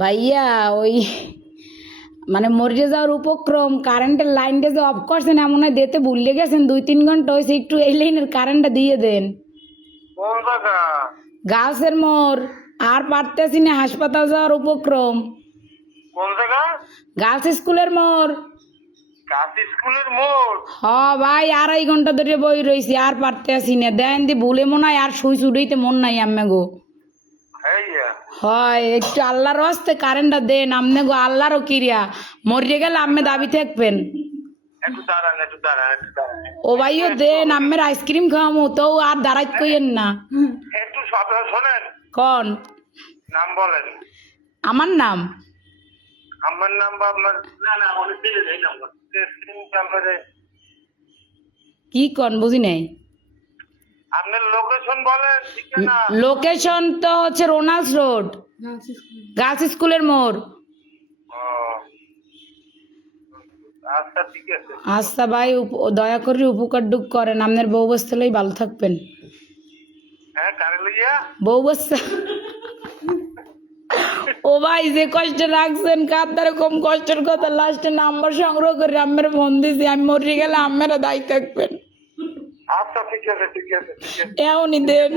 ভাইয়া ওই মানে মরে যাওয়ার উপক্রম, কারেন্টের লাইনটা যে অফ করছেন এমন হয় দিতে ভুলে গেছেন, 2-3 ঘন্টা হয়েছে, একটু এই লাইনের কারেন্টটা দিয়ে দেন। কোন জায়গা? গাছের মোড়, আর পারতেছি না, হাসপাতাল যাওয়ার উপক্রম। কোন জায়গা? গার্লস স্কুলের মোড়। গাছ স্কুলের মোড়। হ ভাই, 2.5 ঘন্টা ধরে বই রয়েছি, আর পারতেছি না। দেন দি ভুলে মনে হয় আর সুই চুড়াইতে মন নাই আম্মে গো। হ্যাঁ, হয় একটু আল্লাহর হস্তে কারেন্টটা দেন আমনে গো, আল্লাহরও কিরিয়া। মরিয়ে গেলে আম্মে দাবি থাকবেন। একটু দাঁড়ান। ও ভাইও দেন, আম্মের আইসক্রিম খাওয়ামো তো আর দাঁড়াইত কইয়েন না। একটু কথা শোনেন। কন নাম বলেন। আমার নাম? আমার নাম বা আপনার? না অনেক দিলে এই নাম্বার নাম্বারে। কি কন বুঝি নাই। আপনার লোকেশন বলেন, ঠিকানা। লোকেশন তো হচ্ছে রোনাল্ডস রোড, গার্লস স্কুলের মোড়। ও, আচ্ছা ঠিক আছে। আচ্ছা ভাই, দয়া করে উপকার ডুক করেন, আপনার বউ বসতে লই ভালো থাকবেন। হ্যাঁ, কারে লইয়া? বউ বসতে। ও ভাই যে কষ্ট রাখছেন, কার দ্বারা কম কষ্টের কথা, লাস্টে নাম্বার সংগ্রহ করে আম্মের ফোন দিছি, আমি মরে গেলে আম্মেরা দায়ী থাকবেন। আচ্ছা ঠিক আছে। এমনই দেন।